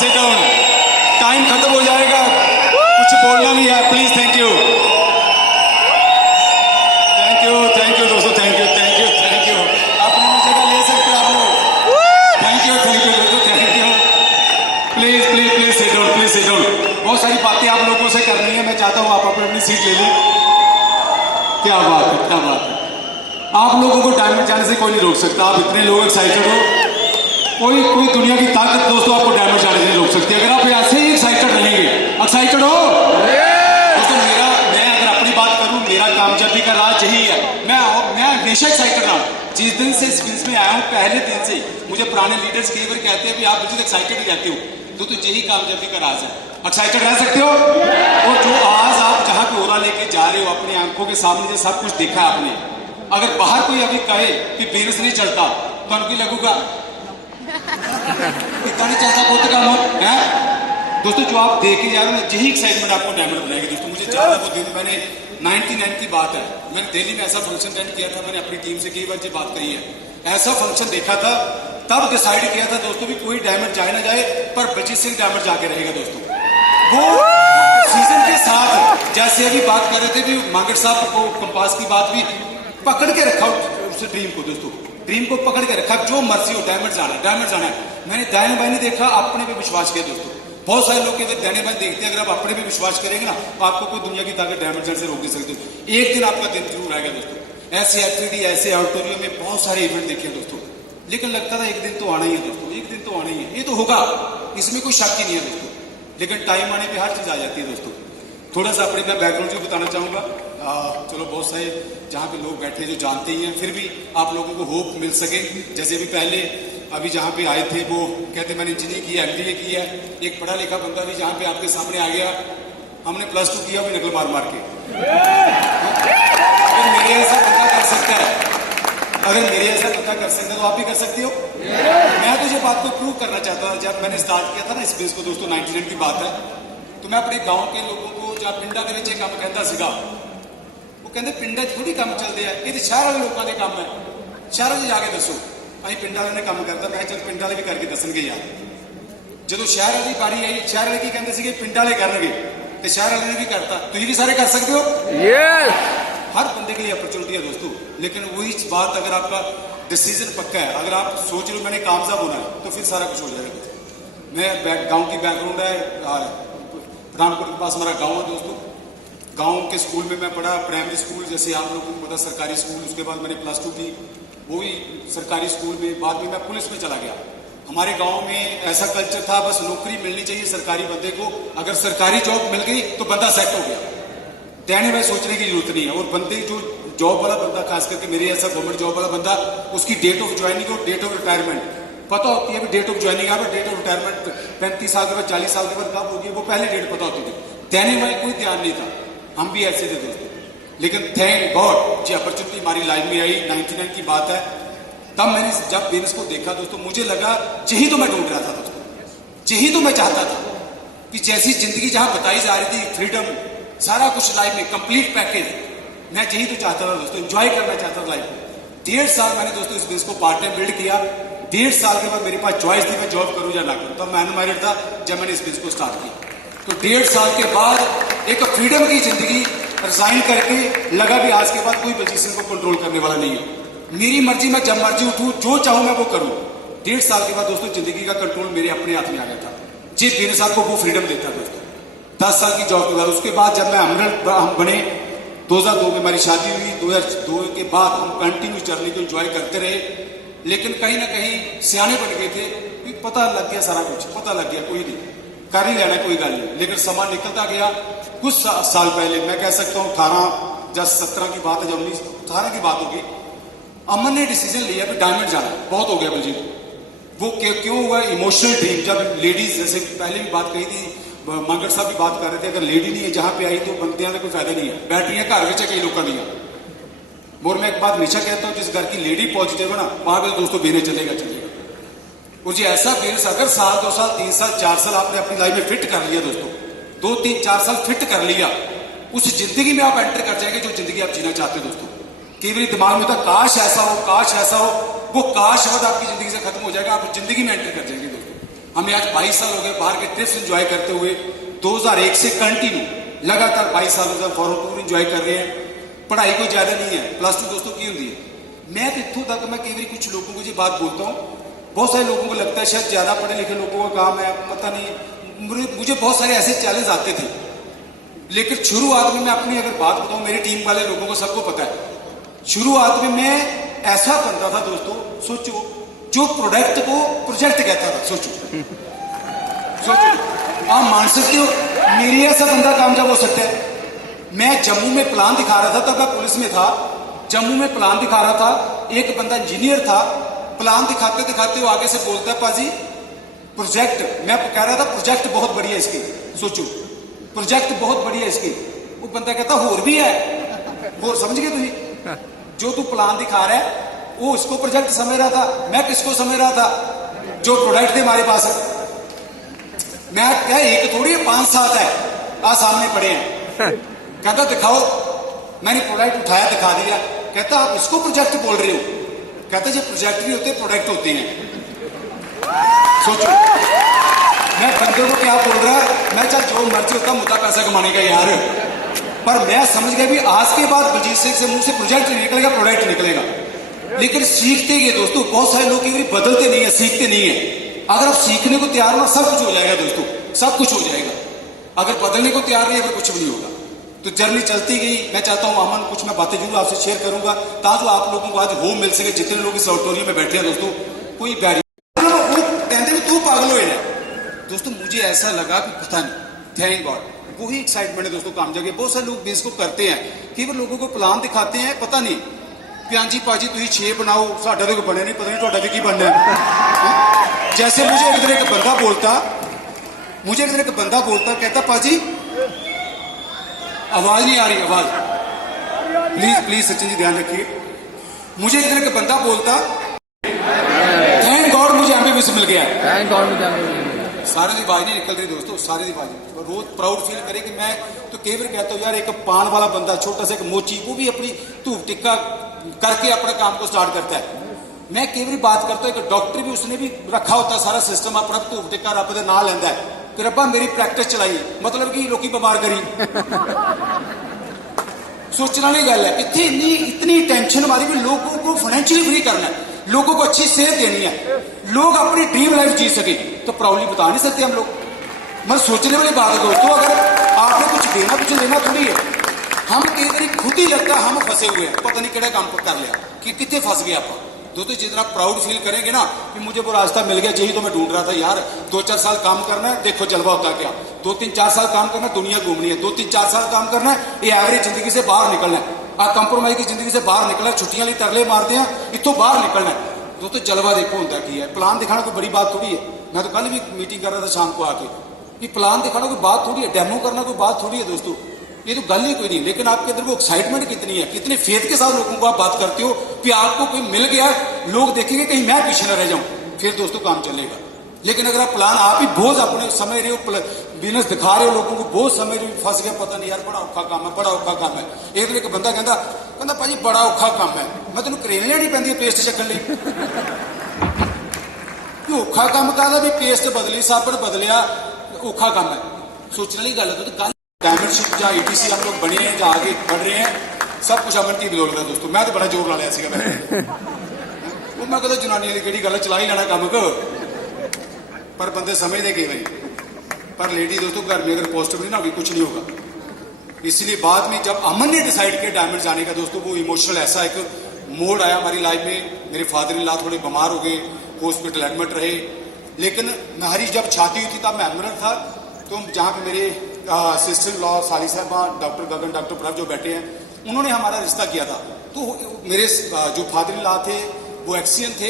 Sit down, time खत्म हो जाएगा, कुछ बोलना नहीं है प्लीज। थैंक यू दोस्तों, थैंक यू। अपनी भी जगह ले सकते हैं आप लोग। थैंक यू दोस्तों, thank you. Please sit down. बहुत सारी बातें आप लोगों से करनी है, मैं चाहता हूँ आप अपनी सीट ले लें। क्या बात है। आप लोगों को डायमंड जाने से कोई नहीं रोक सकता। आप इतने लोग एक्साइटेड हो, कोई दुनिया की ताकत दोस्तों आपको डायमंड जाने से नहीं रोक सकती। अगर आप ऐसे ही एक्साइटेड रहेंगे, एक्साइटेड हो दोस्तों। मैं अगर अपनी बात करूं, मेरा कामयाबी का राज यही है। मैं हमेशा एक्साइटेड रहा हूं। जिस दिन से स्किल्स में आया हूं, पहले दिन से मुझे पुराने लीडर्स कई बार कहते हैं कि आप बिल्कुल एक्साइटेड ही रहते हो, तो यही कामयाबी का राज है। एक्साइटेड रह सकते हो। और जो आज आप जहां पे ओरा लेके जा रहे हो, अपनी आंखों के सामने जो सब कुछ देखा आपने, अगर बाहर कोई अभी कहे कि बिजनेस नहीं चलता तो उनको लगूगा इतना नहीं चलता, बहुत काम है दोस्तों। जो आप देख के जा रहे हो, यही एक्साइटमेंट आपको डायमंड बनाएगी दोस्तों। मुझे ज्यादा वो दिन मैंने 99 की बात है, मैंने दिल्ली में ऐसा फंक्शन अटेंड किया था। मैंने अपनी टीम से कई बार ये बात कही है। ऐसा फंक्शन देखा था, तब डिसाइड किया था दोस्तों भी कोई डायमंड जाए ना जाए, पर बलजीत सिंह डायमंड जाके रहेगा दोस्तों। वो सीजन के साथ जैसे अभी बात कर रहे थे भी, मांगड़ साहब को कंपास की बात भी पकड़ के रखा उस ड्रीम को दोस्तों, ड्रीम को पकड़ के रखा। जो मर्जी हो, डायमंड जाना है। मैंने दाएं बाएं नहीं देखा, अपने पे विश्वास किया दोस्तों। बहुत सारे लोग कहते दाएं बाएं देखते हैं, अगर आप अपने पे विश्वास करेंगे ना, तो आपको कोई दुनिया की ताकत डायमंड जाने से रोक नहीं सकते। एक दिन आपका दिन जरूर आएगा दोस्तों। ऐसे एथलीट, ऐसे ऑडिटोरियम में बहुत सारे इवेंट देखे दोस्तों, लेकिन लगता था एक दिन तो आना ही है दोस्तों, एक दिन तो आना ही है, ये तो होगा, इसमें कोई शक ही नहीं है दोस्तों। लेकिन टाइम आने पे हर चीज आ जाती है दोस्तों। थोड़ा सा अपने मैं बैकग्राउंड भी बताना चाहूंगा। चलो बहुत सारे जहाँ पे लोग बैठे जो जानते ही हैं, फिर भी आप लोगों को होप मिल सके। जैसे भी पहले अभी जहाँ पे आए थे, वो कहते मैंने इंजीनियरिंग किया, MBA किया। एक पढ़ा लिखा बंदा भी जहाँ पे आपके सामने आ गया, हमने +2 किया भी नकल मार के। अगर मेरे ऐसा बंदा कर सकता है, तो आप भी कर सकते हो। मैं तो ये बात को प्रूव करना चाहता था। जब मैंने स्टार्ट किया था ना इस बिजनेस को दोस्तों, 99 की बात है, तो मैं अपने गांव के लोगों को जब पिंडा के नीचे काम कहता सीगा, वो कहते पिंडा थोड़ी काम चलते हैं, ये शहर वाले लोगों के काम है, शहर में जाके दसो। अं पिंड वाले ने काम करता, मैं चल पिंड वाले भी करके दसणगे यार। जो शहर वाली बारी आई, शहर वाले की कहते थे पिंड वाले करनगे, तो शहर वाले ने भी करता। तुम भी सारे कर सकते हो। हर बंदे के लिए अपॉर्चुनिटी है दोस्तों। लेकिन वही बात, अगर आपका डिसीजन पक्का है, अगर आप सोच रहे हो मैंने कामयाब होना है, तो फिर सारा कुछ हो जाएगा। मैं गाँव की बैकग्राउंड है, रामपुर के पास हमारा गाँव है दोस्तों। गांव के स्कूल में मैं पढ़ा, प्राइमरी स्कूल, जैसे आप लोगों को पता सरकारी स्कूल। उसके बाद मैंने +2 की, वो भी सरकारी स्कूल में। बाद में मैं पुलिस में चला गया। हमारे गांव में ऐसा कल्चर था, बस नौकरी मिलनी चाहिए सरकारी बंदे को। अगर सरकारी जॉब मिल गई तो बंदा सेट हो गया, देने में सोचने की जरूरत नहीं है। और बंदे जो जॉब वाला बंदा, खास करके मेरे ऐसा गवर्नमेंट जॉब वाला बंदा, उसकी डेट ऑफ ज्वाइनिंग और डेट ऑफ रिटायरमेंट पता होती है। डेट ऑफ ज्वाइनिंग है, डेट ऑफ रिटायरमेंट 35 साल के बाद, 40 साल के बाद कब होगी, वो पहले डेट पता होती थी। देने में कोई ध्यान नहीं था। हम भी ऐसे थे दोस्तों। लेकिन थैंक गॉड ये अपॉर्चुनिटी हमारी लाइफ में आई। 99 की बात है, तब मैंने जब बिजनेस को देखा दोस्तों, मुझे लगा यही तो मैं ढूंढ रहा था दोस्तों, यही तो मैं चाहता था कि जैसी जिंदगी जहां बताई जा रही थी, फ्रीडम, सारा कुछ लाइफ में कंप्लीट पैकेज, मैं यही तो चाहता था दोस्तों, एंजॉय करना चाहता था लाइफ में। 1.5 साल मैंने दोस्तों इस बिजनेस को पार्ट टाइम बिल्ड किया। 1.5 साल के बाद मेरे पास चॉइस थी, मैं जॉब करूं या ना करूं। तब मैं अनमैरिड था जब मैंने इस बिजनेस को स्टार्ट किया। तो 1.5 साल के बाद एक फ्रीडम की जिंदगी रिजाइन करके लगा भी आज के बाद कोई बलजीत सिंह को कंट्रोल करने वाला नहीं है। मेरी मर्जी, मैं जब मर्जी उठूं, जो चाहूं मैं वो करूं। 1.5 साल के बाद दोस्तों जिंदगी का कंट्रोल मेरे अपने हाथ में आ गया था। जी बिजनेस आपको वो फ्रीडम देता है दोस्तों। 10 साल की जॉब के बाद, उसके बाद जब मैं हम बने 2002 में हमारी शादी हुई। 2002 के बाद हम कंटिन्यू जर्नी को एंजॉय करते रहे। लेकिन कहीं ना कहीं सियाने बन गए थे, पता लग गया, सारा कुछ पता लग गया, कोई नहीं कर ही लेना, कोई गल नहीं। लेकिन समा निकलता गया। कुछ साल पहले, मैं कह सकता हूँ 18 या 17 की बात है, जब 19 18 की बात होगी, अमन ने डिसीजन लिया कि डायमंड जाना बहुत हो गया बलजीत। वो क्यों हुआ, इमोशनल ड्रीम। जब लेडीज, जैसे पहले भी बात कही थी, मांगड़ साहब भी बात कर रहे थे, अगर लेडी नहीं है जहां पे आई तो बंदियां का कोई फायदा नहीं है, बैठ रही है घर में, कई लोग का नहीं है। और मैं एक बात हमेशा कहता हूँ, जिस घर की लेडी पॉजिटिव है ना, वहां पे दोस्तों बेने चलेगा। और जी ऐसा बिजनेस अगर साल 2 साल 3 साल 4 साल आपने अपनी लाइफ में फिट कर लिया दोस्तों, 2 3 4 साल फिट कर लिया, उस जिंदगी में आप एंटर कर जाएंगे जो जिंदगी आप जीना चाहते हो दोस्तों। कई बार दिमाग में होता काश ऐसा हो, वो काश शब्द आपकी जिंदगी से खत्म हो जाएगा, आप जिंदगी में एंटर कर जाएंगे दोस्तों। हमें आज 22 साल हो गए बाहर के ट्रिप्स एंजॉय करते हुए। 2001 से कंटिन्यू लगातार 22 सालों से फॉरेन टूर एंजॉय कर रहे हैं। पढ़ाई कोई ज्यादा नहीं है, प्लस 2 दोस्तों की होती है। मैं तो इतों तक, मैं कई बार कुछ लोगों को ये बात बोलता हूँ, बहुत सारे लोगों को लगता है शायद ज्यादा पढ़े लिखे लोगों का काम है, पता नहीं। मुझे बहुत सारे ऐसे चैलेंज आते थे, लेकिन शुरुआत में मैं अपनी अगर बात बताऊं, मेरी टीम वाले लोगों को सबको पता है, शुरुआत में मैं ऐसा बनता था दोस्तों, सोचो, जो प्रोडक्ट को प्रोजेक्ट कहता था। सोचो आप मान सकते हो मेरी ऐसा बंदा कामयाब हो सकता है। मैं जम्मू में प्लान दिखा रहा था, तब मैं पुलिस में था, जम्मू में प्लान दिखा रहा था, एक बंदा इंजीनियर था, प्लान दिखाते दिखाते वो आगे से बोलता है पाजी प्रोजेक्ट, मैं कह रहा था प्रोजेक्ट बहुत बढ़िया इसकी, सोचो प्रोजेक्ट बहुत बढ़िया इसकी, वो बंदा कहता होर भी है, होर समझ गए तुम, जो तू प्लान दिखा रहा है वो इसको प्रोजेक्ट समझ रहा था, मैं किसको समझ रहा था, जो प्रोडक्ट थे हमारे पास। मैं क्या एक थोड़ी 5-7 है, आ सामने पड़े हैं। कहता दिखाओ, मैंने प्रोडक्ट उठाया दिखा दिया, कहता आप इसको प्रोजेक्ट बोल रहे हो, कहता ये प्रोजेक्ट नहीं होते प्रोडक्ट होते हैं। सोचो मैं बंदे को क्या बोल रहा है, मैं चाहे जो मर्जी होता मुद्दा पैसा कमाने का यार, पर मैं समझ गया भी आज के बाद बलजीत सिंह से मुंह से प्रोजेक्ट नहीं निकलेगा, प्रोडक्ट निकलेगा। लेकिन सीखते गए दोस्तों, बहुत सारे लोग बदलते नहीं है, सीखते नहीं है। अगर आप सीखने को तैयार हो, सब कुछ हो जाएगा दोस्तों, सब कुछ हो जाएगा। अगर बदलने को तैयार नहीं है, फिर कुछ भी नहीं होगा। तो जर्नी चलती गई। मैं चाहता हूं अमन कुछ मैं बातें जरूर आपसे शेयर करूंगा, ताकि आप लोगों को आज होम मिल सके, जितने लोग इस ऑडिटोरियम में बैठे हैं दोस्तों, कोई बैरियर कहते भी तू पागल हो दोस्तों, मुझे ऐसा लगा कि पता नहीं, थैंक गॉड वही एक्साइटमेंट है दोस्तों काम जाके। बहुत सारे लोग बिजनेस को करते हैं कि वो लोगों को प्लान दिखाते हैं, पता नहीं प्यांजी पाजी तुम 6 बनाओ, साडा तो बने नहीं, पता नहीं थोड़ा भी की बनना है। जैसे मुझे एक दिन एक बंदा बोलता, कहता पाजी आवाज नहीं आ रही, आवाज प्लीज सचिन जी ध्यान रखिए। मुझे एक दिन एक बंदा बोलता, थैंक गॉड मुझे एमबीबीएस मिल गया, थैंक गॉड मुझे एमबीबीएस मिल गया। सारे की आवाज नहीं निकल रही दोस्तों, सारे की आवाज रोज प्राउड फील करे कि मैं तो कई बार कहता हूँ यार, एक पान वाला बंदा छोटा सा एक मोची, वो भी अपनी धूप टिक्का करके अपने काम को स्टार्ट करता है। मैं कई बार बात करता हूँ, एक डॉक्टर भी उसने भी रखा होता है सारा सिस्टम, अपना धूप टिक्का रब के नाम लेंदा है कि रब्बा मेरी प्रैक्टिस चलाई, मतलब कि लोग बीमार करी। सोचने वाली गल है, इतनी टेंशन हमारी भी लोगों को फाइनेंशियली फ्री करना है, लोगों को अच्छी सेहत देनी है, लोग अपनी ड्रीम लाइफ जी सके, तो प्राउडली बता नहीं सकते हम लोग। मतलब सोचने वाली बात है दोस्तों, अगर आपने कुछ देना कुछ लेना थोड़ी है। हम कई बार खुद ही लगता है हम फंसे हुए हैं, पता नहीं केड़ा काम कर लिया कि कितने फंस गए आप दोस्तों। जितना प्राउड फील करेंगे ना कि मुझे वो रास्ता मिल गया, यही तो मैं ढूंढ रहा था यार, 2-4 साल काम करना है, देखो जलवा होता क्या, 2-3-4 साल काम करना है, दुनिया घूमनी है, 2-3-4 साल काम करना है, ये एवरेज जिंदगी से बाहर निकलना है, आप कंप्रोमाइज की जिंदगी से बाहर निकलना है, छुट्टियां लिए तरले मारते हैं, इतों बाहर निकलना है दोस्तों। जलवा देखो होता की है, प्लान दिखाना कोई बड़ी बात थोड़ी है। मैं तो कल भी मीटिंग कर रहा था शाम को आके, कि प्लान दिखाना कोई बात थोड़ी है, डेमो करना कोई बात थोड़ी है दोस्तों, ये तो गल ही कोई नहीं। लेकिन आपके अंदर वो एक्साइटमेंट कितनी है, कितने फेथ के साथ लोगों को आप बात करते हो कि आपको कोई मिल गया, लोग देखेंगे कहीं मैं पीछे न रह जाऊं, फिर दोस्तों काम चलेगा। लेकिन अगर आप प्लान आप ही बोझ अपने समझ रहे हो, बिजनेस दिखा रहे हो लोगों को, बोझ समझ रहे हो, फंस गया, पता नहीं यार बड़ा औखा काम है, बड़ा औखा काम है। एक दिन एक बंदा कहता भाजी बड़ा औखा काम है, मैं तेन करेलियां नहीं पैंदी पेस्ट चकन लिए। औखा काम कहता भी पेस्ट बदली, साबण बदलिया, औखा काम है। सोचने वाली गल है। तो डायमंडशिप या ईटीसी हम लोग बने हैं, जहाँ आगे बढ़ रहे हैं, सब कुछ अमन की बदौलत है दोस्तों। मैं तो बड़ा जोर ला लिया सीगा, मैं कहता जनानियों की केड़ी गल चला ही लेना काम को, पर बंदे समझते कि भाई, पर लेडी दोस्तों घर में अगर पॉजिटिव नहीं ना होगी कुछ नहीं होगा। इसलिए बाद में जब अमन ने डिसाइड किया डायमंड जाने का दोस्तों, वो इमोशनल ऐसा एक मोड़ आया हमारी लाइफ में। मेरे फादर इन लॉ थोड़े बीमार हो गए, हॉस्पिटल एडमिट रहे, लेकिन हमारी जब छाती हुई थी तब मैं एम्बुलेंस था, तो जहाँ पे मेरे सिस्टर इन लॉ साली साहबा, डॉक्टर गगन, डॉक्टर प्रभ जो बैठे हैं, उन्होंने हमारा रिश्ता किया था। तो मेरे जो फादर इन लॉ थे वो एक्सीएन थे,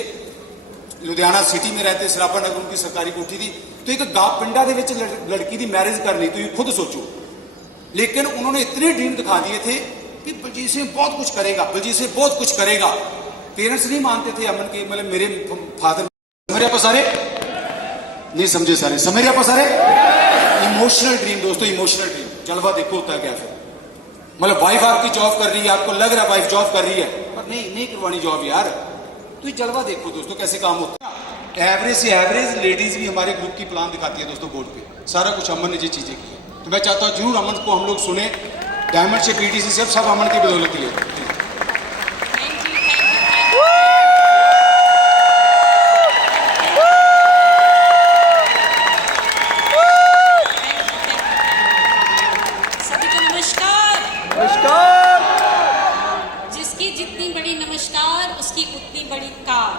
लुधियाना सिटी में रहते, सराफा नगर उनकी सरकारी कोठी थी। तो एक गांव पिंडा के विच लड़की की मैरिज करनी, तो ये खुद सोचो। लेकिन उन्होंने इतने ड्रीम दिखा दिए थे कि बलजीत सिंह बहुत कुछ करेगा, बलजीत सिंह बहुत कुछ करेगा। पेरेंट्स नहीं मानते थे अमन के, मतलब मेरे फादर, समझ रहे सारे नहीं समझे, सारे समझ रहे सारे। इमोशनल ड्रीम दोस्तों, इमोशनल ड्रीम, जलवा देखो होता है क्या फिर। मतलब वाइफ आपकी जॉब कर रही है, आपको लग रहा है वाइफ जॉब कर रही है, पर नहीं करवानी जॉब यार, तो ये जलवा देखो दोस्तों कैसे काम होता है। एवरेज से एवरेज लेडीज भी हमारे ग्रुप की प्लान दिखाती है दोस्तों बोर्ड पे। सारा कुछ अमन ने ये चीज़ें की है, तो मैं चाहता हूँ जरूर अमन को हम लोग सुने। डायमंड से पीटीसी से सब अमन की बदौलत ही है। जिसकी जितनी बड़ी नमस्कार उसकी उतनी बड़ी कार।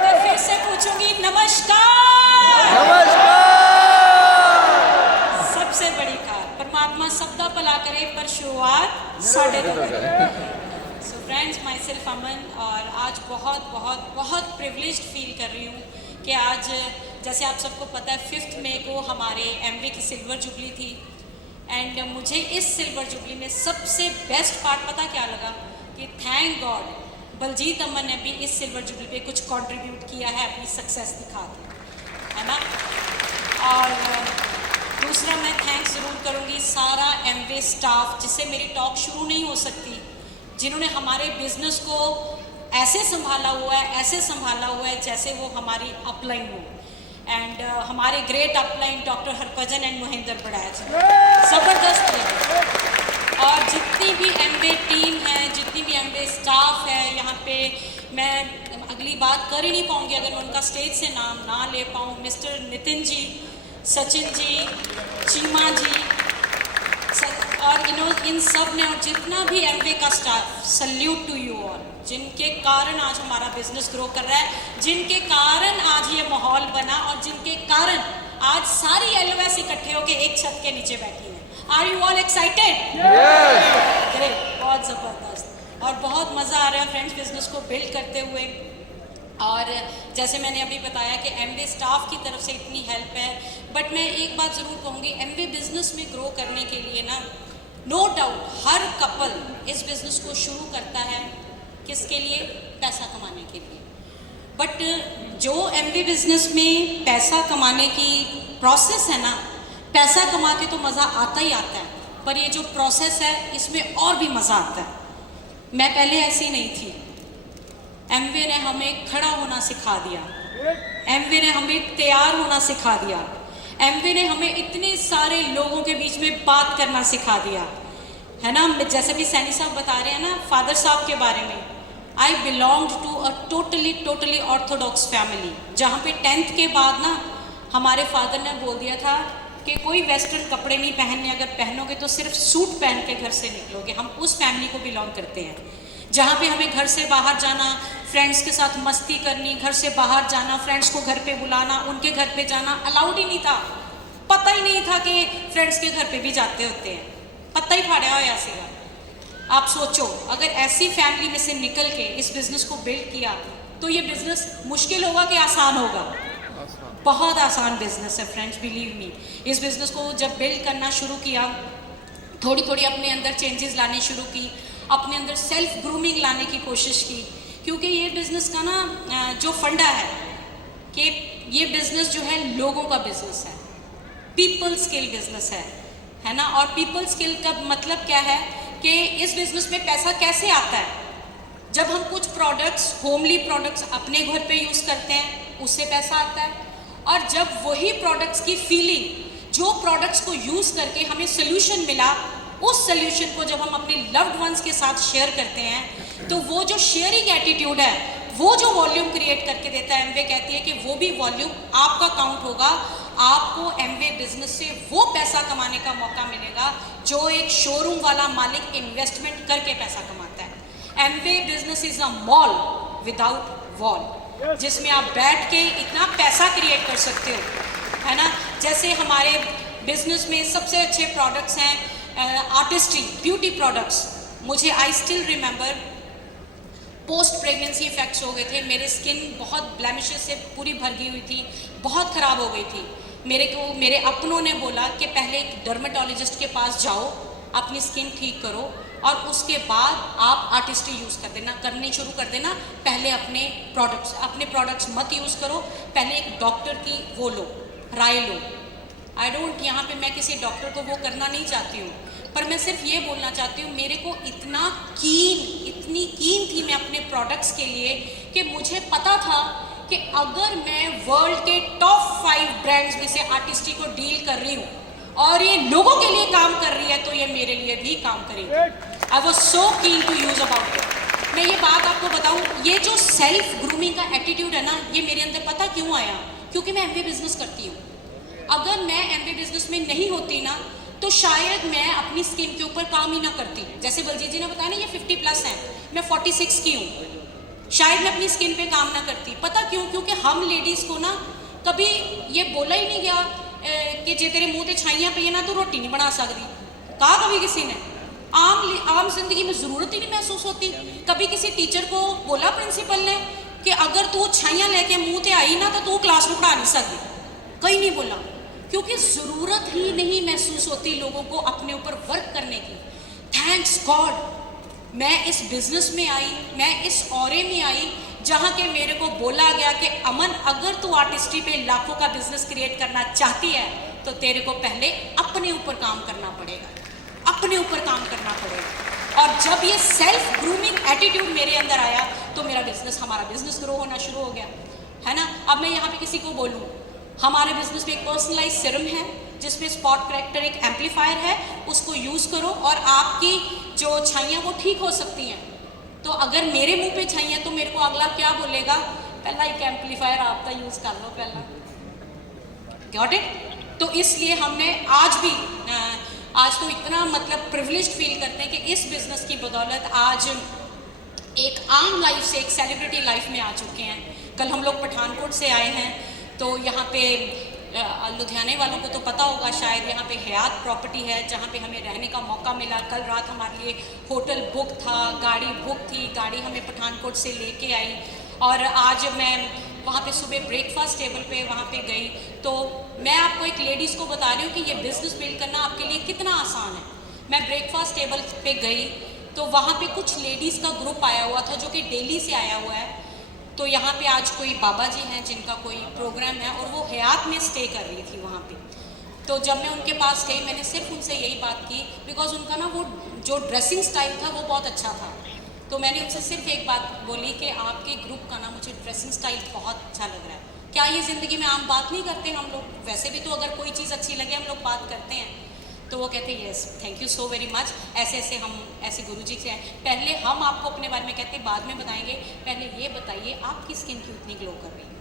मैं फिर से पूछूंगी नमस्कार। सबसे बड़ी कार। परमात्मा सबदा भला करे पर शुरुआत साढ़े तो करे। सो फ्रेंड्स, माई सेल्फ अमन, और आज बहुत बहुत बहुत प्रिविलेज्ड फील कर रही हूँ कि आज जैसे आप सबको पता है 5 मई को हमारे एमवे की सिल्वर जुबली थी। एंड मुझे इस सिल्वर जुबली में सबसे बेस्ट पार्ट पता क्या लगा कि थैंक गॉड बलजीत अमन ने भी इस सिल्वर जुबली पे कुछ कंट्रीब्यूट किया है अपनी सक्सेस दिखा के, है ना। और दूसरा मैं थैंक्स ज़रूर करूँगी सारा एमवे स्टाफ, जिससे मेरी टॉक शुरू नहीं हो सकती, जिन्होंने हमारे बिजनेस को ऐसे संभाला हुआ है जैसे वो हमारी अपलाइन हो। एंड हमारे great upline doctor Harbhajan and Mahendra Badaich ज़बरदस्त है। और जितनी भी एमवे टीम है, जितनी भी एमवे स्टाफ है यहाँ पे, मैं अगली बात कर ही नहीं पाऊँगी अगर मैं उनका स्टेज से नाम ना ले पाऊँ। मिस्टर नितिन जी, सचिन जी, चीमा जी, और इन सब ने, और जितना भी एमवे का staff, salute to you all, जिनके कारण आज हमारा बिजनेस ग्रो कर रहा है, जिनके कारण आज ये माहौल बना, और जिनके कारण आज सारी एलओएस इकट्ठे होकर एक छत के नीचे बैठी हैं। Are you all excited? Great, बहुत ज़बरदस्त और बहुत मज़ा आ रहा है फ्रेंड्स बिजनेस को बिल्ड करते हुए। और जैसे मैंने अभी बताया कि एमवे स्टाफ की तरफ से इतनी हेल्प है, बट मैं एक बात ज़रूर कहूँगी, एमवे बिजनेस में ग्रो करने के लिए ना, नो डाउट हर कपल इस बिज़नेस को शुरू करता है किसके लिए? पैसा कमाने के लिए। बट जो एमवे बिजनेस में पैसा कमाने की प्रोसेस है ना, पैसा कमा के तो मज़ा आता ही आता है, पर ये जो प्रोसेस है इसमें और भी मज़ा आता है। मैं पहले ऐसी नहीं थी, एमवे ने हमें खड़ा होना सिखा दिया, एमवे ने हमें तैयार होना सिखा दिया, एमवे ने हमें इतने सारे लोगों के बीच में बात करना सिखा दिया, है ना। जैसे भी सैनी साहब बता रहे हैं ना फादर साहब के बारे में, I belong to a totally orthodox family, जहाँ पे 10th के बाद ना हमारे फादर ने बोल दिया था कि कोई वेस्टर्न कपड़े नहीं पहनने, अगर पहनोगे तो सिर्फ सूट पहन के घर से निकलोगे। हम उस फैमिली को बिलोंग करते हैं जहाँ पे हमें घर से बाहर जाना, फ्रेंड्स के साथ मस्ती करनी, घर से बाहर जाना, फ्रेंड्स को घर पे बुलाना, उनके घर पे जाना अलाउड ही नहीं था। पता ही नहीं था कि फ्रेंड्स के घर पे भी जाते होते हैं, पता ही फाड़ा होया सीगा। आप सोचो अगर ऐसी फैमिली में से निकल के इस बिज़नेस को बिल्ड किया तो ये बिज़नेस मुश्किल होगा कि आसान होगा? बहुत आसान बिज़नेस है फ्रेंड्स, बिलीव मी। इस बिज़नेस को जब बिल्ड करना शुरू किया, थोड़ी थोड़ी अपने अंदर चेंजेस लाने शुरू की, अपने अंदर सेल्फ ग्रूमिंग लाने की कोशिश की, क्योंकि ये बिज़नेस का ना जो फंडा है कि ये बिज़नेस जो है लोगों का बिज़नेस है, पीपल स्किल बिज़नेस है ना। और पीपल स्किल का मतलब क्या है कि इस बिज़नेस में पैसा कैसे आता है? जब हम कुछ प्रोडक्ट्स, होमली प्रोडक्ट्स अपने घर पे यूज़ करते हैं उससे पैसा आता है, और जब वही प्रोडक्ट्स की फीलिंग, जो प्रोडक्ट्स को यूज़ करके हमें सोल्यूशन मिला, उस सोल्यूशन को जब हम अपने लव्ड वंस के साथ शेयर करते हैं, तो वो जो शेयरिंग एटीट्यूड है, वो जो वॉल्यूम क्रिएट करके देता है, एमवे कहती है कि वो भी वॉल्यूम आपका काउंट होगा। आपको एमवे बिजनेस से वो पैसा कमाने का मौका मिलेगा जो एक शोरूम वाला मालिक इन्वेस्टमेंट करके पैसा कमाता है। Amway business is a mall without wall, जिसमें आप बैठ के इतना पैसा क्रिएट कर सकते हो, है ना। जैसे हमारे बिजनेस में सबसे अच्छे प्रोडक्ट्स हैं आर्टिस्ट्री, ब्यूटी प्रोडक्ट्स। मुझे I still remember post pregnancy effects हो गए थे, मेरे स्किन बहुत ब्लेमिशेस से पूरी भर गई हुई थी, बहुत ख़राब हो गई थी। मेरे अपनों ने बोला कि पहले एक डर्मेटोलॉजिस्ट के पास जाओ, अपनी स्किन ठीक करो, और उसके बाद आप आर्टिस्ट्री यूज़ करनी शुरू कर देना। पहले अपने प्रोडक्ट्स मत यूज़ करो, पहले एक डॉक्टर की वो लो, राय लो। आई डोंट, यहाँ पे मैं किसी डॉक्टर को वो करना नहीं चाहती हूँ, पर मैं सिर्फ ये बोलना चाहती हूँ, मेरे को इतनी कीन थी मैं अपने प्रोडक्ट्स के लिए कि मुझे पता था कि अगर मैं वर्ल्ड के टॉप 5 ब्रांड्स में से आर्टिस्टी को डील कर रही हूँ और ये लोगों के लिए काम कर रही है तो ये मेरे लिए भी काम करेगी। I was so keen to use about it. मैं ये बात आपको बताऊँ, ये जो सेल्फ ग्रूमिंग का एटीट्यूड है ना, ये मेरे अंदर पता क्यों आया? क्योंकि मैं एमबीए बिजनेस करती हूँ। अगर मैं एमबीए बिजनेस में नहीं होती ना तो शायद मैं अपनी स्किन के ऊपर काम ही ना करती। जैसे बलजीत जी ने बताया ना, ये 50+ हैं, मैं 46 की हूँ, शायद मैं अपनी स्किन पे काम ना करती। पता क्यों? क्योंकि हम लेडीज़ को ना कभी ये बोला ही नहीं गया कि जे तेरे मुंह ते छाइयाँ पई ना तो रोटी नहीं बना सकती। कहा कभी किसी ने? आम जिंदगी में ज़रूरत ही नहीं महसूस होती। कभी किसी टीचर को बोला प्रिंसिपल ने कि अगर तू छाइयाँ लेके मुँह ते आई ना तो तू क्लास में पढ़ा नहीं सकती? कहीं नहीं बोला, क्योंकि ज़रूरत ही नहीं महसूस होती लोगों को अपने ऊपर वर्क करने की। थैंक्स गॉड मैं इस बिजनेस में आई, मैं इस ऑरे में आई जहाँ के मेरे को बोला गया कि अमन, अगर तू आर्टिस्ट्री पे लाखों का बिजनेस क्रिएट करना चाहती है तो तेरे को पहले अपने ऊपर काम करना पड़ेगा, अपने ऊपर काम करना पड़ेगा। और जब ये सेल्फ ग्रूमिंग एटीट्यूड मेरे अंदर आया तो मेरा बिजनेस, हमारा बिजनेस ग्रो होना शुरू हो गया, है ना। अब मैं यहाँ पे किसी को बोलूँ, हमारे बिजनेस में एक पर्सनलाइज सीरम है जिसमें स्पॉट करेक्टर एक एम्पलीफायर है, उसको यूज़ करो और आपकी जो छाइयाँ वो ठीक हो सकती हैं। तो अगर मेरे मुंह पे छाइयाँ तो मेरे को अगला क्या बोलेगा? पहला एक एम्पलीफायर आपका यूज़ कर लो पहला। Got it? तो इसलिए हमने आज तो इतना मतलब प्रिविलेज्ड फील करते हैं कि इस बिज़नेस की बदौलत आज एक आम लाइफ से एक सेलिब्रिटी लाइफ में आ चुके हैं। कल हम लोग पठानकोट से आए हैं, तो यहाँ पे लुधियाने वालों को तो पता होगा शायद, यहाँ पे हयात प्रॉपर्टी है जहाँ पे हमें रहने का मौका मिला। कल रात हमारे लिए होटल बुक था, गाड़ी बुक थी, गाड़ी हमें पठानकोट से लेके आई और आज मैं वहाँ पे सुबह ब्रेकफास्ट टेबल पे वहाँ पे गई। तो मैं आपको एक लेडीज़ को बता रही हूँ कि ये बिज़नेस बिल्ड करना आपके लिए कितना आसान है। मैं ब्रेकफास्ट टेबल पे गई तो वहाँ पे कुछ लेडीज़ का ग्रुप आया हुआ था जो कि दिल्ली से आया हुआ है। तो यहाँ पे आज कोई बाबा जी हैं जिनका कोई प्रोग्राम है और वो हयात में स्टे कर रही थी वहाँ पे। तो जब मैं उनके पास गई मैंने सिर्फ उनसे यही बात की, बिकॉज उनका ना वो जो ड्रेसिंग स्टाइल था वो बहुत अच्छा था। तो मैंने उनसे सिर्फ एक बात बोली कि आपके ग्रुप का ना मुझे ड्रेसिंग स्टाइल बहुत अच्छा लग रहा है। क्या ये ज़िंदगी में आम बात नहीं करते हम लोग? वैसे भी तो अगर कोई चीज़ अच्छी लगे हम लोग बात करते हैं। तो वो कहते हैं yes thank you so very much, हम ऐसे गुरुजी से हैं। पहले हम आपको अपने बारे में कहते हैं, बाद में बताएंगे, पहले ये बताइए आपकी स्किन क्यों इतनी ग्लो कर रही है।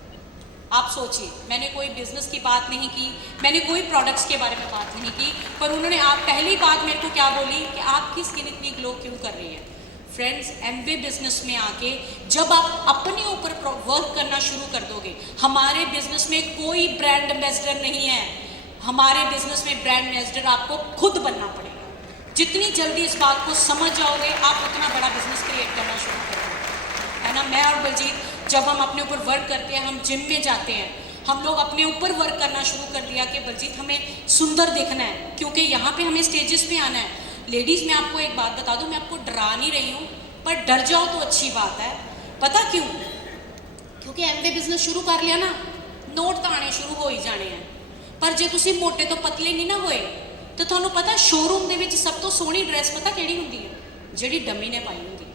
आप सोचिए, मैंने कोई बिजनेस की बात नहीं की, मैंने कोई प्रोडक्ट्स के बारे में बात नहीं की, पर उन्होंने आप पहली बात मेरे को क्या बोली कि आपकी स्किन इतनी ग्लो क्यों कर रही है। फ्रेंड्स, एमवे बिजनेस में आके जब आप अपने ऊपर वर्क करना शुरू कर दोगे, हमारे बिजनेस में कोई ब्रांड एम्बेसडर नहीं है, हमारे बिजनेस में ब्रांड एम्बेसडर आपको खुद बनना पड़ेगा। जितनी जल्दी इस बात को समझ जाओगे आप उतना बड़ा बिजनेस क्रिएट करना शुरू करोगे, है ना। मैं और बलजीत जब हम अपने ऊपर वर्क करते हैं, हम जिम में जाते हैं, हम लोग अपने ऊपर वर्क करना शुरू कर दिया कि बलजीत हमें सुंदर दिखना है, क्योंकि यहाँ पे हमें स्टेजेस पे आना है। लेडीज़ मैं आपको एक बात बता दूँ, मैं आपको डरा नहीं रही हूँ, पर डर जाओ तो अच्छी बात है। पता क्यों? क्योंकि एमवे बिजनेस शुरू कर लिया ना, नोट तो आने शुरू हो ही जाने हैं। पर जे तुसी मोटे तो पतले नहीं ना होए तो तुहानू पता शोरूम दे विच सब तो सोहनी ड्रैस पता किहड़ी हुंदी है? जिहड़ी डमी ने पाई हुंदी।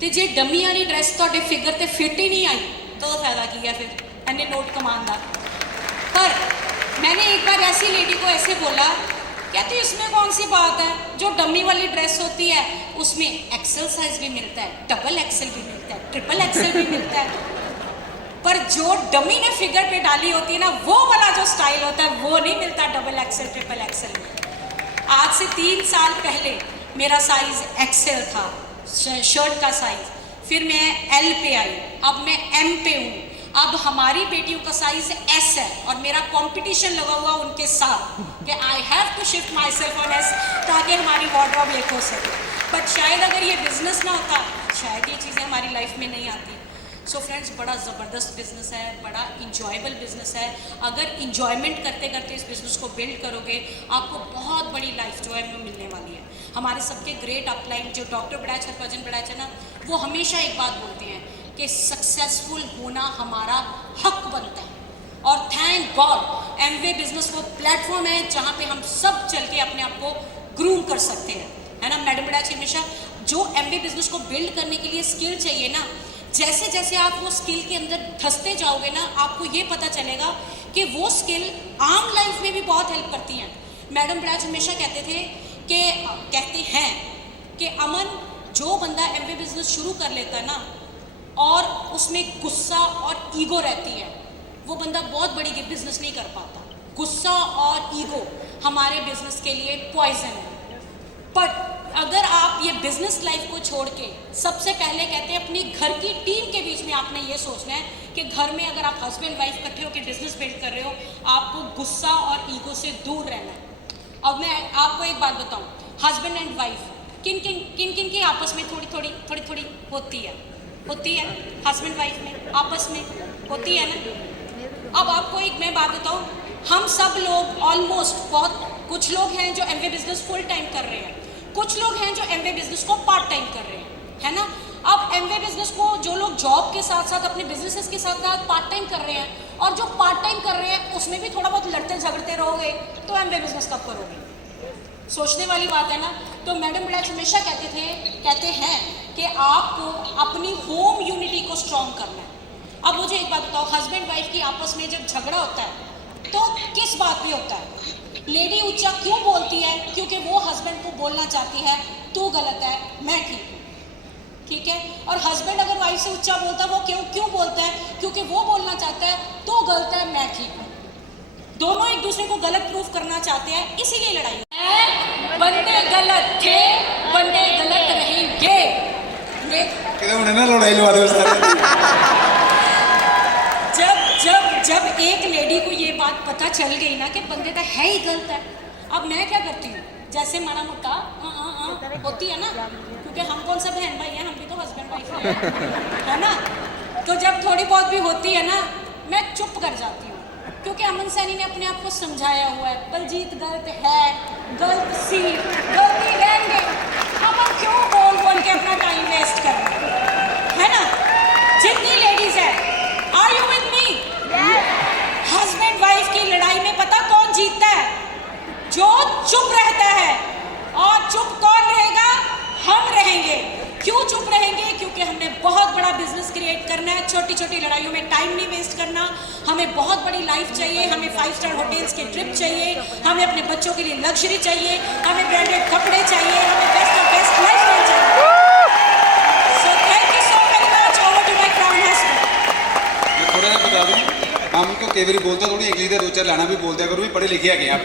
ते जे डमी वाली ड्रैस तुहाडे फिगर ते फिट ही नहीं आई तो फायदा की है फिर इन्ने नोट कमान दा। पर मैंने एक बार ऐसी लेडी को ऐसे बोला, कहती इसमें कौन सी बात है, जो डमी वाली ड्रेस होती है उसमें एक्सेल साइज भी मिलता है, डबल एक्सेल भी मिलता है, ट्रिपल एक्सेल भी मिलता है, पर जो डमी ने फिगर पे डाली होती है ना, वो वाला जो स्टाइल होता है वो नहीं मिलता डबल एक्सेल ट्रिपल एक्सेल में। आज से 3 साल पहले मेरा साइज एक्सेल था, शर्ट का साइज, फिर मैं एल पे आई, अब मैं एम पे हूँ, अब हमारी बेटियों का साइज एस है और मेरा कंपटीशन लगा हुआ उनके साथ कि I have to shift myself on एस ताकि हमारी वार्डरोब एक हो सके। बट शायद अगर ये बिजनेस ना होता शायद ये चीज़ें हमारी लाइफ में नहीं आती। सो फ्रेंड्स, बड़ा ज़बरदस्त बिजनेस है, बड़ा इंजॉयबल बिजनेस है। अगर इंजॉयमेंट करते करते इस बिज़नेस को बिल्ड करोगे आपको बहुत बड़ी लाइफ जो है वो मिलने वाली है। हमारे सबके ग्रेट अपलाइन जो डॉक्टर बड़ाच हरभजन बड़ाच है ना, वो हमेशा एक बात बोलते हैं कि सक्सेसफुल होना हमारा हक बनता है। और थैंक गॉड एमवे बिजनेस वो प्लेटफॉर्म है जहाँ पे हम सब चल के अपने आप को ग्रूम कर सकते हैं, है ना। मैडम बड़ाच हमेशा जो एमवे बिजनेस को बिल्ड करने के लिए स्किल चाहिए ना, जैसे जैसे आप वो स्किल के अंदर धंसते जाओगे ना, आपको ये पता चलेगा कि वो स्किल आम लाइफ में भी बहुत हेल्प करती हैं। मैडम ब्रैज हमेशा कहते हैं कि अमन, जो बंदा एमवे बिजनेस शुरू कर लेता है ना और उसमें गुस्सा और ईगो रहती है, वो बंदा बहुत बड़ी बिजनेस नहीं कर पाता। गुस्सा और ईगो हमारे बिजनेस के लिए पॉइजन है। बट अगर आप ये बिजनेस लाइफ को छोड़ के, सबसे पहले कहते हैं अपनी घर की टीम के बीच में आपने ये सोचना है कि घर में अगर आप हस्बैंड वाइफ इकट्ठे होकर बिजनेस बिल्ड कर रहे हो, आपको गुस्सा और ईगो से दूर रहना है। अब मैं आपको एक बात बताऊं, हस्बैंड एंड वाइफ किन किन की आपस में थोड़ी होती है हस्बैंड वाइफ में आपस में होती है ना। अब आपको एक मैं बात बताऊं, हम सब लोग ऑलमोस्ट, बहुत कुछ लोग हैं जो एमवे बिजनेस फुल टाइम कर रहे हैं, कुछ लोग हैं जो एमवे बिजनेस को पार्ट टाइम कर रहे हैं, है ना। अब एमवे बिजनेस को जो लोग जॉब के साथ साथ अपने बिजनेसेस के साथ साथ पार्ट टाइम कर रहे हैं, और जो पार्ट टाइम कर रहे हैं उसमें भी थोड़ा बहुत लड़ते झगड़ते रहोगे तो एमवे बिजनेस कब करोगे? सोचने वाली बात है ना। तो मैडम ब्लैच हमेशा कहते हैं कि आपको अपनी होम यूनिटी को स्ट्रॉन्ग करना है। अब मुझे एक बात बताओ, हस्बैंड वाइफ की आपस में जब झगड़ा होता है तो किस बात पे होता है? लेडी ऊंचा क्यों बोलती है? क्योंकि वो हस्बैंड को बोलना चाहती है तू गलत है, मैं ठीक हूँ, ठीक है। और हस्बैंड अगर वाइफ से ऊंचा बोलता है, वो क्यों बोलता है? क्योंकि वो बोलना चाहता है तू गलत है, मैं ठीक हूँ। दोनों एक दूसरे को गलत प्रूफ करना चाहते हैं, इसीलिए लड़ाई है। बंदे गलत थे, बंदे गलत रहेंगे। जब एक लेडी को ये बात पता चल गई ना कि बंदे तो है ही गलत है, अब मैं क्या करती हूँ, जैसे माड़ा मोटा होती है ना, क्योंकि हम कौन सा बहन भाई हैं, हम भी तो हस्बैंड वाइफ है ना। तो जब थोड़ी बहुत भी होती है ना, मैं चुप कर जाती हूँ, क्योंकि अमन सैनी ने अपने आप को समझाया हुआ है, बलजीत गलत है, गलत सी गलती रहेंगे, अमन क्यों बोल के अपना टाइम वेस्ट कर रहे है ना। जितनी लेडीज है, are you with me? Husband wife की लड़ाई में पता कौन जीतता है? जो चुप रहता है। और चुप कौन रहेगा? हम रहेंगे। क्यों चुप रहेंगे? क्योंकि हमने बहुत बड़ा बिजनेस क्रिएट करना है, छोटी छोटी लड़ाइयों में टाइम नहीं वेस्ट करना। हमें बहुत बड़ी लाइफ चाहिए, हमें 5 स्टार होटल्स के ट्रिप चाहिए, हमें अपने बच्चों के लिए लग्जरी चाहिए, हमें ब्रांडेड कपड़े चाहिए, हमें बेस्ट ऑफ बेस्ट लाइफ चाहिए। So thank you so very much. Over to my crown husband. मैं थोड़ा सा बता दूं, हम तो कई बार बोलता थोड़ी इंग्लिश ਦੇ 2-4 लाना भी बोलते करो, भी पढ़े लिखे है आप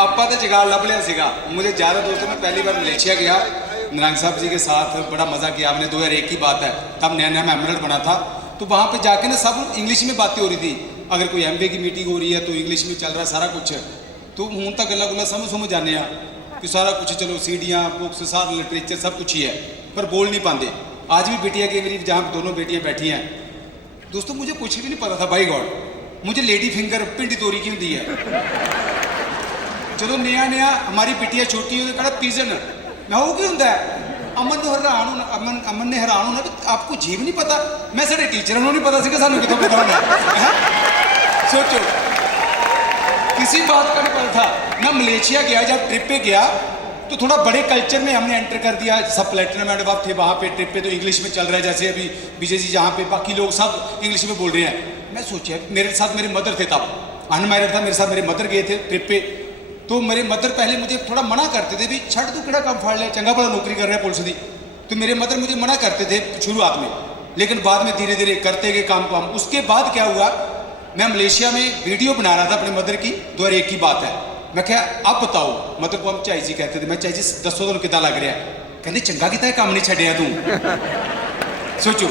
आपा तो जुगाड़ लभ लिया सीगा। मुझे ज़्यादा दोस्तों में पहली बार मलेशिया गया, नारंग साहब जी के साथ बड़ा मज़ा किया हमने। 2001 की बात है, तब नया नया मैं एमरल्ड बना था। तो वहाँ पे जाके ना सब इंग्लिश में बातें हो रही थी। अगर कोई एमवे की मीटिंग हो रही है तो इंग्लिश में चल रहा है सारा कुछ। तो हूँ तक गला गुला समझ जाने कि सारा कुछ, चलो सीढ़ियाँ बुक्स सारा लिटरेचर सब कुछ ही है, पर बोल नहीं पाते। आज भी बेटियाँ के गरीब, जहाँ दोनों बेटियाँ बैठी हैं दोस्तों, मुझे कुछ भी नहीं पता था भाई गॉड। मुझे लेडी फिंगर पिंड तोरी की होती है। चलो नया हमारी बिटिया छोटी हो कड़ा पीजन, मैं वो की होंगे अमन तो हैरान होना, अमन ने हैरान होना भी आपको जीव नहीं पता। मैं साढ़े टीचर नहीं पता सी सानू कितों पता होना। सोचो किसी बात का नहीं पता था। मैं मलेशिया गया, जब ट्रिप पे गया तो थोड़ा बड़े कल्चर में हमने एंटर कर दिया। सब प्लेटिनम एंड अब थे वहाँ पे ट्रिप पे, तो इंग्लिश में चल रहा है। जैसे अभी विजय जी जहाँ पे, बाकी लोग सब इंग्लिश में बोल रहे हैं। मैं सोचा मेरे साथ मेरे मदर थे, तब अनमैरिड था, मेरे साथ मेरे मदर गए थे ट्रिप पे। तो मेरे मदर पहले मुझे थोड़ा मना करते थे भी छड़ तू किड़ा काम फाड़ लिया, चंगा बड़ा नौकरी कर रहा है पुलिस की। तो मेरे मदर मुझे मना करते थे शुरुआत में, लेकिन बाद में धीरे धीरे करते गए काम को हम। उसके बाद क्या हुआ, मैं मलेशिया में वीडियो बना रहा था अपने मदर की, 2001 की बात है। मैं क्या अब बताओ, मदर को हम चाई जी कहते थे। मैं चाई जी दसो तुम कितना लग रहा है? कहते चंगा किता काम नहीं छड़िया तू। सोचो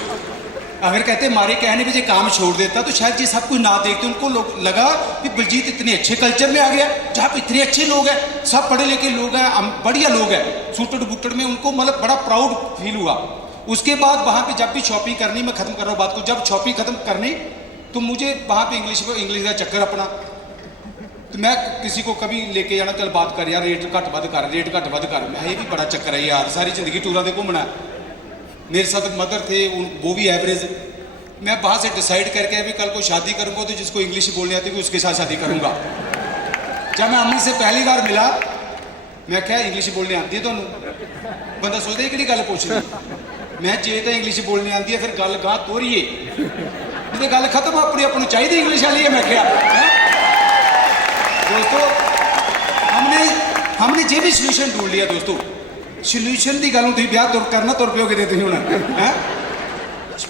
अगर कहते मारे कहने भी जो काम छोड़ देता तो शायद ये सब कुछ ना देखते। उनको लगा कि बलजीत इतने अच्छे कल्चर में आ गया, जहाँ पे इतने अच्छे लोग हैं, सब पढ़े लिखे लोग हैं, बढ़िया लोग हैं, सूटेड बुटेड में। उनको मतलब बड़ा प्राउड फील हुआ। उसके बाद वहाँ पे जब भी शॉपिंग करनी, मैं खत्म कर रहा हूँ बात को, जब शॉपिंग खत्म करनी तो मुझे वहाँ पे इंग्लिश का चक्कर अपना। तो मैं किसी को कभी लेके जाना, चल बात कर यार, रेट घट वध कर, रेट घट वध कर। मैं ये भी बड़ा चक्कर है यार, सारी जिंदगी टूरा दे घूमना। मेरे साथ मदर थे, वो भी एवरेज। मैं वहाँ से डिसाइड करके अभी कल को शादी करूँगा तो जिसको इंग्लिश बोलनी आती है उसके साथ शादी करूँगा। जब मैं अम्मी से पहली बार मिला, मैं क्या इंग्लिश बोलनी आती है तो बंदा सोचता है कि गल पूछ रही। मैं जे तो इंग्लिश बोलनी आती है फिर गल गां तोरीए ये गल खत्म अपनी आप चाहिए इंग्लिश वाली है मैं क्या दोस्तों हमने ये भी सोल्यूशन ढूंढ लिया दोस्तों सोल्यूशन की गल तुम ब्याह तुर करना तुर पियोगे तुम हूँ है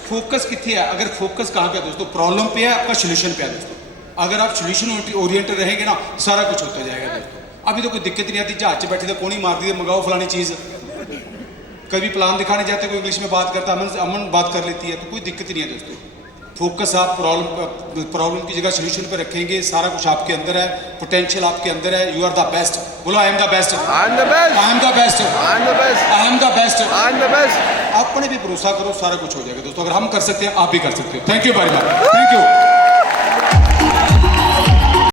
फोकस कितने है अगर फोकस कहाँ पे दोस्तों प्रॉब्लम पे है आपका सोल्यूशन पे है दोस्तों अगर आप सोल्यूशन ओरिएंटेड रहेंगे ना सारा कुछ होता जाएगा दोस्तों अभी तो कोई दिक्कत नहीं आती जहाज से बैठे तो कौन ही मार दी मंगाओ फलानी चीज़ कभी प्लान दिखाने जाते कोई इंग्लिश में बात करता अमन बात कर लेती है तो कोई दिक्कत ही नहीं है दोस्तों फोकस आप प्रॉब्लम की जगह सोल्यूशन पे रखेंगे सारा कुछ आपके अंदर है पोटेंशियल आपके अंदर है यू आर द बेस्ट बोलो I am the best I am the best I am the best I am the best I am the best I am the best अपने भी भरोसा करो सारा कुछ हो जाएगा दोस्तों अगर हम कर सकते हैं आप भी कर सकते हो thank you very much thank you